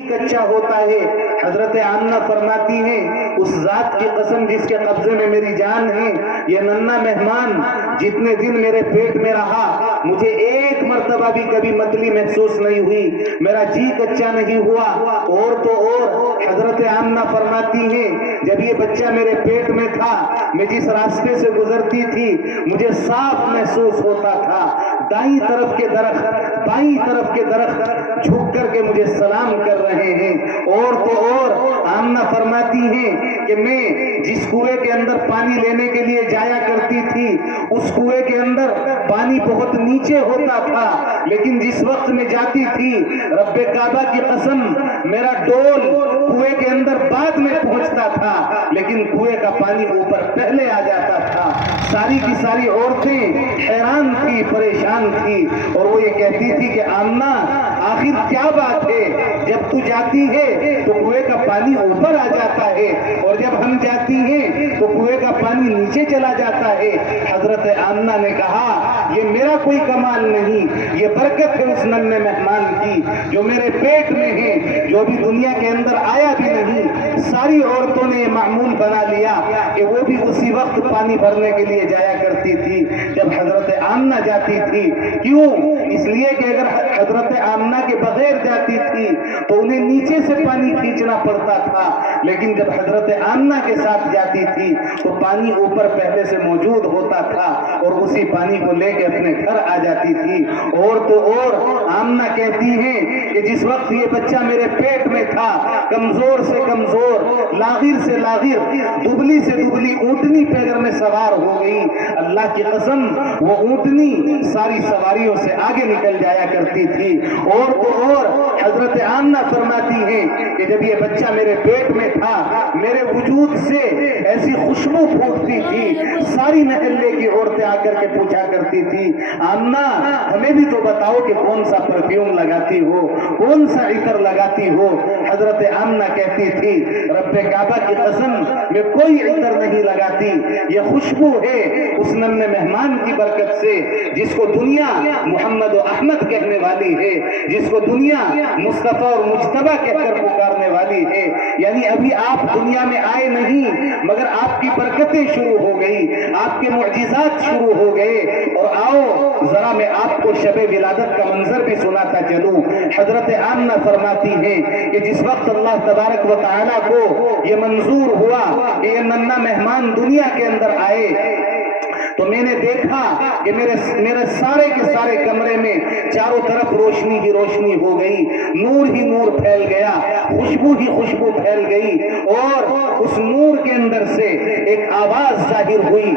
کچا ہوتا ہے۔ حضرت آمنہ فرماتی ہیں اس ذات کی قسم جس کے قبضے میں میری جان ہے، یہ ننھا مہمان جتنے دن میرے پیٹ میں رہا مجھے ایک مرتبہ بھی کبھی متلی محسوس نہیں ہوئی، میرا جی کچا نہیں ہوا۔ اور تو اور حضرت آمنہ فرماتی ہیں جب یہ بچہ میرے پیٹ میں تھا میں جس راستے سے گزرتی تھی مجھے صاف محسوس ہوتا تھا دائیں طرف کے درخت بائیں طرف کے درخت جھک کر کے مجھے سلام کر رہے ہیں۔ اور تو اور آمنہ فرماتی ہیں کہ میں جس کنویں کے اندر پانی لینے کے لیے جایا کرتی تھی اس کنویں کے اندر پانی بہت نیچے ہوتا تھا، لیکن جس وقت میں جاتی تھی رب کعبہ کی قسم میرا ڈول کنویں کے اندر بعد میں پہنچتا تھا لیکن کنویں کا پانی اوپر پہلے آ جاتا تھا۔ ساری کی ساری عورتیں حیران تھی، پریشان تھی، اور وہ یہ کہتی تھی کہ آمنہ آخر کیا بات ہے، جب تو جاتی ہے تو کنویں کا پانی اوپر آ جاتا ہے اور جب ہم جاتی ہیں تو کنویں کا پانی نیچے چلا جاتا ہے۔ حضرت آمنہ نے کہا یہ میرا کوئی کمال نہیں، یہ برکت ہے اس ننھے مہمان کی جو میرے پیٹ میں ہے، جو بھی دنیا کے اندر آیا بھی نہیں۔ ساری عورتوں نے یہ معمول بنا لیا کہ وہ بھی اسی وقت پانی بھرنے کے لیے جایا کرتی تھی جب حضرت آمنہ جاتی تھی۔ کیوں؟ اس لیے کہ اگر حضرت آمنہ کے بغیر جاتی تھی تو انہیں نیچے سے پانی کھینچنا پڑتا تھا، لیکن جب حضرت آمنہ کے ساتھ جاتی تھی تو پانی اوپر پہلے سے موجود ہوتا تھا اور اسی پانی کو لے کے اپنے گھر آ جاتی تھی۔ اور تو اور آمنہ کہتی ہیں کہ جس وقت یہ بچہ میرے پیٹ میں تھا کمزور سے کمزور، لاغر سے لاغر، دبلی سے دبلی اونٹنی پہ اگر میں سوار ہو گئی، اللہ کی قسم وہ اونٹنی ساری سواریوں سے آگے نکل جایا کرتی تھی۔ اور تو اور حضرت آمنہ فرماتی ہیں کہ جب یہ بچہ میرے پیٹ میں تھا میرے وجود سے ایسی خوشبو پھوٹتی تھی، ساری محلے کی عورتیں آ کر کے پوچھا کرتی تھی آمنہ ہمیں بھی تو بتاؤ کہ کون سا پرفیوم لگاتی ہو، کون سا عطر لگاتی ہو۔ حضرت آمنہ کہتی تھی رب کعبہ کی قسم میں کوئی عطر نہیں لگاتی، یہ خوشبو ہے اس ننھے مہمان کی برکت سے جس کو دنیا محمد و احمد کہنے والی ہے، جس کو دنیا مصطفیٰ اور مجتبیٰ کہہ کر پکارنے والی ہے۔ یعنی ابھی آپ دنیا میں آئے نہیں مگر آپ کی برکتیں شروع ہو گئی، آپ کے معجزات شروع ہو گئے۔ اور آؤ ذرا میں آپ کو شب ولادت کا منظر بھی سناتا چلوں۔ حضرت آمنہ فرماتی ہیں کہ جس وقت اللہ تبارک و تعالیٰ کو یہ منظور ہوا کہ یہ ننھا مہمان دنیا کے اندر آئے تو میں نے دیکھا کہ میرے سارے کے سارے کمرے میں چاروں طرف روشنی ہی روشنی ہو گئی، نور ہی نور پھیل گیا، خوشبو ہی خوشبو پھیل گئی، اور اس نور کے اندر سے ایک آواز ظاہر ہوئی۔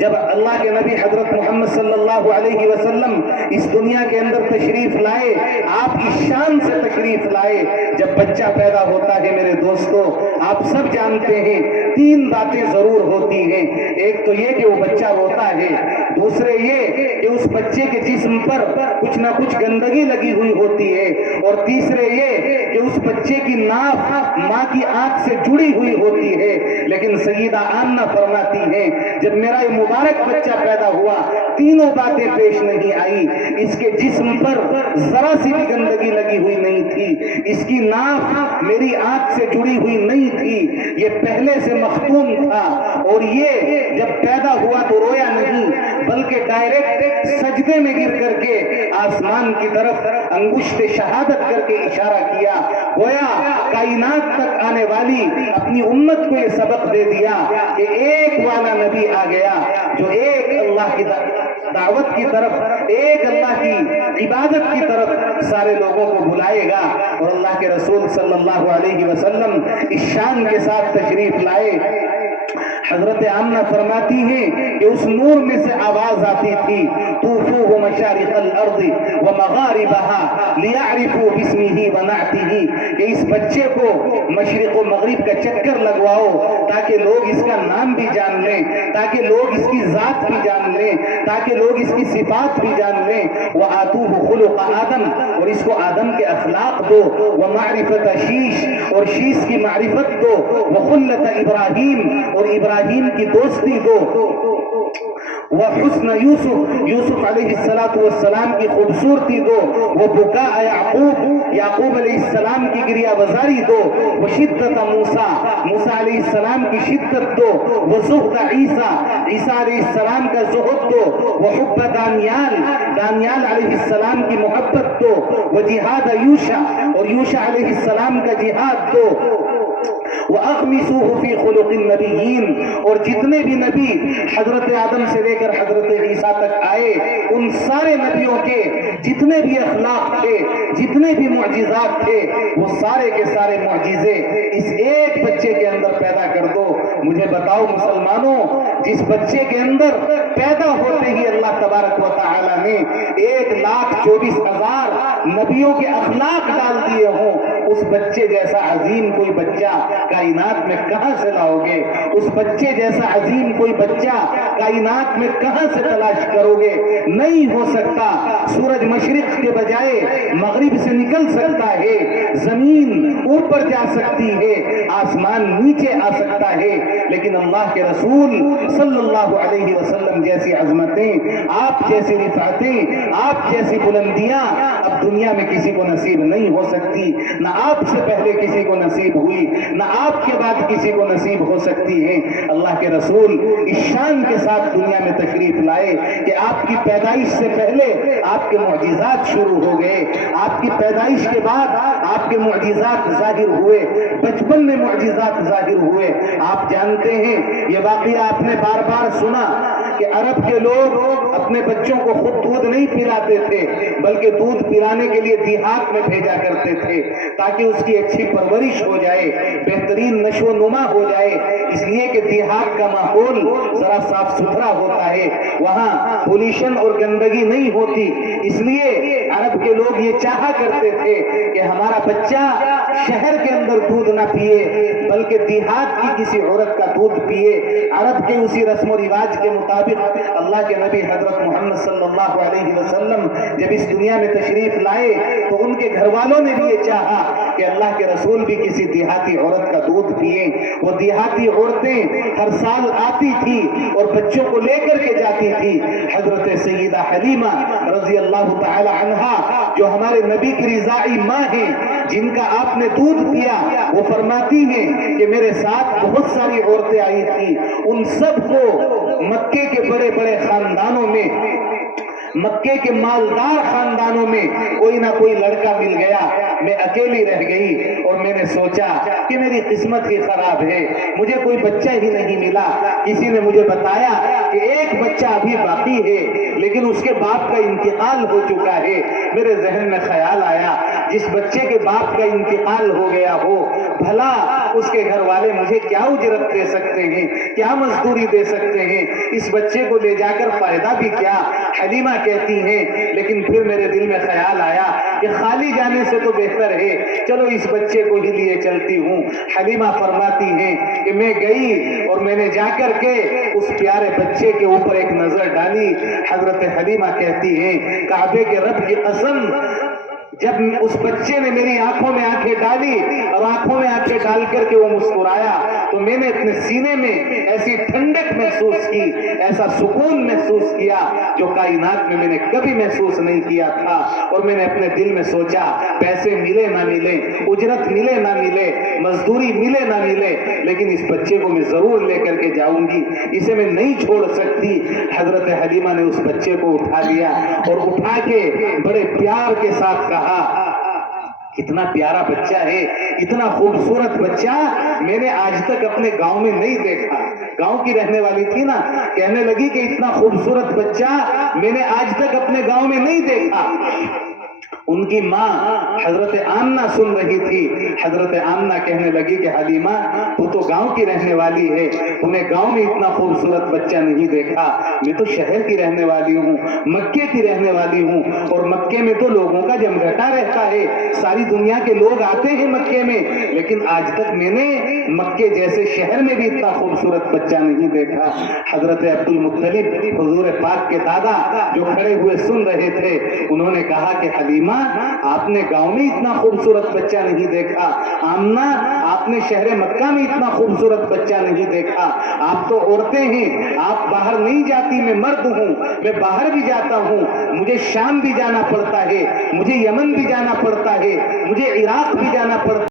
جب اللہ کے نبی حضرت محمد صلی اللہ علیہ وسلم اس دنیا کے اندر تشریف لائے، آپ کی شان سے تشریف لائے، جب بچہ پیدا ہوتا ہے میرے دوستو آپ سب جانتے ہیں تین باتیں ضرور ہوتی ہیں۔ ایک تو یہ کہ وہ بچہ روتا ہے، دوسرے یہ کہ اس بچے کے جسم پر کچھ نہ کچھ گندگی لگی ہوئی ہوتی ہے، اور تیسرے یہ کہ اس بچے کی ناف ماں کی آنکھ سے جڑی ہوئی ہوتی ہے۔ لیکن سیدہ آمنہ فرماتی ہیں جب میرا یہ مبارک بچہ پیدا ہوا تینوں باتیں پیش نہیں آئی، اس کے جسم پر ذرا سی بھی گندگی لگی ہوئی نہیں تھی، اس کی ناف میری آنکھ سے جڑی ہوئی نہیں تھی، یہ پہلے سے مختوم تھا، اور یہ جب پیدا ہوا تو رویا نہیں بلکہ ڈائریکٹ سجدے میں گر کر کے آسمان کی طرف انگشت شہادت کر کے اشارہ کیا، گویا کائنات تک آنے والی اپنی امت کو یہ سبق دے دیا کہ ایک والا نبی آ گیا جو ایک اللہ کی دعوت کی طرف، ایک اللہ کی عبادت کی طرف سارے لوگوں کو بلائے گا۔ اور اللہ کے رسول صلی اللہ علیہ وسلم اس شان کے ساتھ تشریف لائے۔ حضرت آمنہ فرماتی ہیں کہ اس نور میں سے آواز آتی تھی طوفوه مشارق الارض ومغاربها لیعرفوا باسمه ونعته، کہ اس بچے کو مشرق و مغرب کا چکر لگواؤ تاکہ لوگ اس کا نام بھی جان لیں، تاکہ لوگ اس کی ذات بھی جان لیں، تاکہ لوگ اس کی صفات بھی جان لیں۔ وآتوه خلق آدم، اور اس کو آدم کے اخلاق دو، ومعرفت شیش، اور شیش کی معرفت دو، وخلت ابراہیم، اور ابراہیم کی دوستی دو۔ وحسن یوسف علیہ السلام کی خوبصورتی دو، وہ بکاء یعقوب علیہ السلام کی گریہ بزاری دو، وہ شدت موسیٰ علیہ السلام کی شدت دو، وہ زہد عیسیٰ علیہ السلام کا زہد دو، وہ حب دانیال علیہ السلام کی محبت دو، وہ جہاد یوشع علیہ السلام کا جہاد دو، وَأَغْمِسُوهُ فِي خُلُقِ النَّبِيِّينَ، اور جتنے بھی نبی حضرت آدم سے لے کر حضرت عیسیٰ تک آئے، ان سارے نبیوں کے جتنے بھی اخلاق تھے، جتنے بھی معجزات تھے، وہ سارے کے سارے معجزے اس ایک بچے کے اندر پیدا کر دو۔ مجھے بتاؤ مسلمانوں، جس بچے کے اندر پیدا ہوتے ہی اللہ تبارک و تعالی نے 1,24,000 نبیوں کے اخلاق ڈال دیے ہوں، اس بچے جیسا عظیم کوئی بچہ کائنات میں کہاں سے لاؤ گے؟ اس بچے جیسا عظیم کوئی بچہ کائنات میں کہاں سے تلاش کرو گے؟ نہیں ہو سکتا۔ سورج مشرق کے بجائے مغرب سے نکل سکتا ہے، زمین اوپر جا سکتی ہے، آسمان نیچے آ سکتا ہے، لیکن اللہ کے رسول صلی اللہ علیہ وسلم جیسی عظمتیں، آپ جیسی رفعتیں، آپ جیسی بلندیاں اب دنیا میں کسی کو نصیب نہیں ہو سکتی، نہ آپ سے پہلے کسی کو نصیب ہوئی، نہ آپ کے بعد کسی کو نصیب ہو سکتی ہے۔ اللہ کے رسول اس شان کے ساتھ دنیا میں تشریف لائے کہ آپ کی پیدائش سے پہلے آپ کے معجزات شروع ہو گئے، آپ کی پیدائش کے بعد آپ کے معجزات ظاہر ہوئے، بچپن میں معجزات ظاہر ہوئے۔ آپ جانتے ہیں، یہ واقعہ آپ نے بار بار سنا کہ عرب کے لوگ اپنے بچوں کو خود دودھ نہیں پلاتے تھے، بلکہ دودھ پلانے کے لیے دیہات میں بھیجا کرتے تھے تاکہ اس کی اچھی پرورش ہو جائے، بہترین نشو و نما ہو جائے، اس لیے کہ دیہات کا ماحول ذرا صاف ستھرا ہوتا ہے، وہاں پولیشن اور گندگی نہیں ہوتی، اس لیے عرب کے لوگ یہ چاہا کرتے تھے کہ ہمارا بچہ شہر کے اندر دودھ نہ پیے بلکہ دیہات کی کسی عورت کا دودھ پیے۔ عرب کے اسی رسم و رواج کے مطابق اللہ کے نبی حضرت محمد صلی اللہ علیہ وسلم جب اس دنیا میں تشریف لائے تو ان کے گھر والوں نے بھی یہ چاہا کہ اللہ کے رسول بھی کسی دیہاتی عورت کا دودھ پیئیں۔ وہ دیہاتی عورتیں ہر سال آتی تھی اور بچوں کو لے کر کے جاتی تھی۔ حضرت سیدہ حلیمہ رضی اللہ تعالی عنہا جو ہمارے نبی کی رضاعی ماں ہیں، جن کا آپ نے دودھ پیا، وہ فرماتی ہیں کہ میرے ساتھ بہت ساری عورتیں آئی تھی، ان سب کو مکے کے بڑے بڑے خاندانوں میں، مکے کے مالدار خاندانوں میں کوئی نہ کوئی لڑکا مل گیا، میں اکیلی رہ گئی اور میں نے سوچا کہ میری قسمت ہی خراب ہے، مجھے کوئی بچہ ہی نہیں ملا۔ کسی نے مجھے بتایا کہ ایک بچہ ابھی باقی ہے لیکن اس کے باپ کا انتقال ہو چکا ہے۔ میرے ذہن میں خیال آیا، جس بچے کے باپ کا انتقال ہو گیا ہو، بھلا اس کے گھر والے مجھے کیا اجرت دے سکتے ہیں، کیا مزدوری دے سکتے ہیں، اس بچے کو لے جا کر فائدہ بھی کیا؟ حلیمہ کہتی ہیں، لیکن پھر میرے دل میں خیال آیا کہ خالی جانے سے تو بہتر ہے، چلو اس بچے کو ہی لیے چلتی ہوں۔ حلیمہ فرماتی ہیں کہ میں گئی اور میں نے جا کر کے اس پیارے بچے کے اوپر ایک نظر ڈالی۔ حضرت حلیمہ کہتی ہیں، کعبے کے رب کی قسم، جب اس بچے نے میری آنکھوں میں آنکھیں ڈالی اور آنکھوں میں آنکھیں ڈال کر کے وہ مسکرایا تو میں نے اپنے سینے میں ایسی ٹھنڈک محسوس کی، ایسا سکون محسوس کیا جو کائنات میں نے کبھی محسوس نہیں کیا تھا۔ اور میں نے اپنے دل میں سوچا، پیسے ملے نہ ملے، اجرت ملے نہ ملے، مزدوری ملے نہ ملے، لیکن اس بچے کو میں ضرور لے کر کے جاؤں گی، اسے میں نہیں چھوڑ سکتی۔ حضرت حلیمہ نے اس بچے کو اٹھا لیا اور اٹھا کے بڑے پیار کے ساتھ کہا، کتنا پیارا بچہ ہے، اتنا خوبصورت بچہ میں نے آج تک اپنے گاؤں میں نہیں دیکھا۔ گاؤں کی رہنے والی تھی نا، کہنے لگی کہ اتنا خوبصورت بچہ میں نے آج تک اپنے گاؤں میں نہیں دیکھا۔ ان کی ماں حضرت آمنہ سن رہی تھی۔ حضرت آمنہ کہنے لگی کہ حلیمہ تو تو گاؤں کی رہنے والی ہے، تم نے گاؤں میں اتنا خوبصورت بچہ نہیں دیکھا، میں تو شہر کی رہنے والی ہوں، مکے کی رہنے والی ہوں، اور مکے میں تو لوگوں کا جمگھٹا رہتا ہے، ساری دنیا کے لوگ آتے ہیں مکے میں، لیکن آج تک میں نے مکے جیسے شہر میں بھی اتنا خوبصورت بچہ نہیں دیکھا۔ حضرت عبد المطلب حضور پاک کے دادا جو کھڑے ہوئے سن رہے تھے، انہوں نے کہا کہ حلیمہ آپ نے گاؤں میں اتنا خوبصورت بچہ نہیں دیکھا، آمنہ آپ آپ نے شہر مکہ میں اتنا خوبصورت بچہ نہیں دیکھا. آپ تو عورتیں ہیں, آپ باہر نہیں جاتی, میں مرد ہوں, میں باہر بھی جاتا ہوں, مجھے شام بھی جانا پڑتا ہے, مجھے یمن بھی جانا پڑتا ہے, مجھے عراق بھی جانا پڑتا ہے.